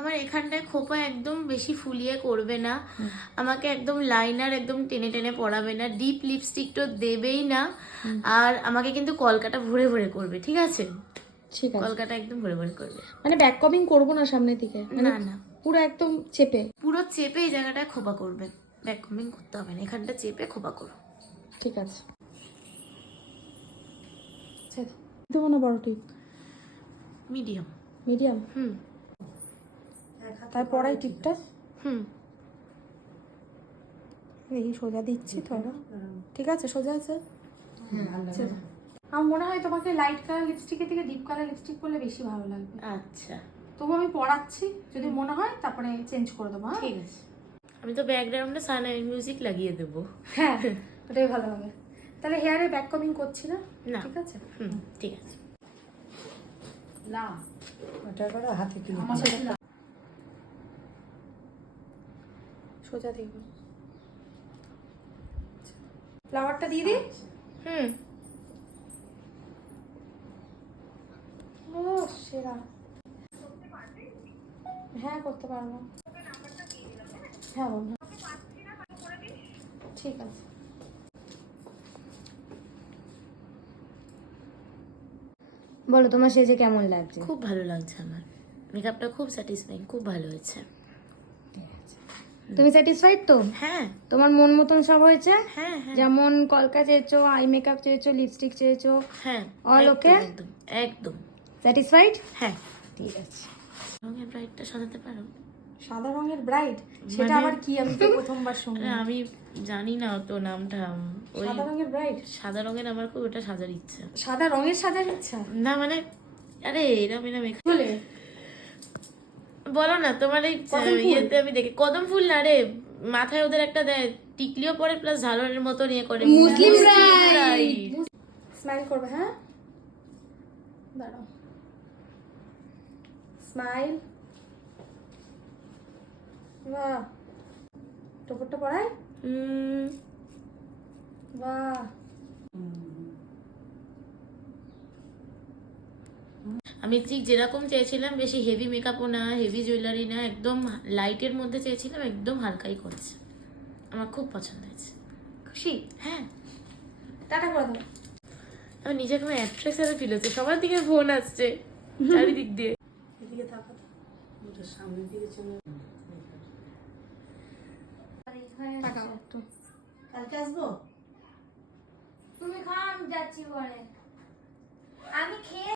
আমার এখানটায় খোপা একদম বেশি ফুলিয়ে করবে না, আমাকে একদম লাইনার একদম টেনে টেনে পড়াবে না, ডিপ লিপস্টিক তো দেবেই না, আর আমাকে কিন্তু কলকাটা ভরে ভরে করবে, ঠিক আছে? ঠিক আছে, কলকাটা একদম ভরে ভরে করবে, মানে ব্যাক কমিং করবো না সামনের দিকে, না না পুরো একদম চেপে। পুরো চেপে এই জায়গাটায় খোপা করবে, ব্যাক কমিং করতে হবে না, এখানটা চেপে খোপা করো। ঠিক আছে, দেবো না বড় টিপ? মিডিয়াম। মিডিয়াম? হুম তারপর এই টিপটা হুম এই সোজা দিচ্ছি তো, ঠিক আছে? সোজা আছে। আমার মনে হয় তোমাকে লাইট কালার লিপস্টিকের থেকে ডিপ কালার লিপস্টিক পরলে বেশি ভালো লাগবে। আচ্ছা তবু আমি পড়াচ্ছি, যদি মনে হয় তারপরে চেঞ্জ করে দেবো। ঠিক আছে, আমি তো ব্যাকগ্রাউন্ডে সানাই মিউজিক লাগিয়ে দেবো। হ্যাঁ, ওটাই ভালো হবে। তাহলে হেয়ারে ব্যাক কমিং করছি না? না ঠিক আছে, হুম ঠিক আছে। না ওটা করে হাতে কি সোজা দেখব। ফ্লাওয়ারটা দিয়ে দিই। হুম ও সেরা। হ্যাঁ করতে পারবো। হ্যাঁ বন্ধু, ঠিক আছে। বলো তোমার সেজে কেমন লাগছে? খুব ভালো লাগছে আমার, মেকআপটা খুব স্যাটিসফাইং, খুব ভালো হয়েছে। তুমি স্যাটিসফাইড তো? হ্যাঁ তোমার মন মতন সব হয়েছে? হ্যাঁ হ্যাঁ যেমন কলকা চেয়েছো, আই মেকআপ চেয়েছো, লিপস্টিক চেয়েছো, হ্যাঁ All একদম, okay? একদম একদম স্যাটিসফাইড? হ্যাঁ। ঠিক আছে। রঙের ব্রাইটটা সাজাতে পারো? সাদা রঙের ব্রাইড? সেটা আবার কি? আমি তো প্রথমবার আরে শুনলাম। আমি জানি না তো নামটা, ওই সাদা রঙের ব্রাইড? সাদা রঙের আমার খুব ওটা সাজার ইচ্ছা। সাদা রঙের সাজার ইচ্ছা? না মানে আরে এরম এরম বলে বলো না তোমার এই কদম ফুল? ইয়েতে আমি দেখি কদম ফুল না রে, মাথায় ওদের একটা দেয় টিকলিও পরে প্লাস ঝালরের মতো নিয়ে করে মুসলিম bride। স্মাইল করবে, হ্যাঁ? দাঁড়াও, স্মাইল। বাহ, টোপরটা পড়াই। বাহ, আমি ঠিক যেরকম চেয়েছিলাম, বেশি হেভি মেকআপও না, হেভি জুয়েলারি না, একদম লাইটের মধ্যে চেয়েছিলাম, একদম হালকাই করেছে, আমার খুব পছন্দ হয়েছে। খুশি? হ্যাঁ, টাটা করে দাও। আমি নিজেকে আমার অ্যাট্রাক্সারে ফিল হচ্ছে, সবার দিকে ফোন আসছে চারিদিক দিয়ে। এদিকে তাকাও, ওটা সামনের দিকে চলে টাকাও একটু। কালকে আসবো। তুমি খাও, আমি যাচ্ছি পরে। আমি খেয়ে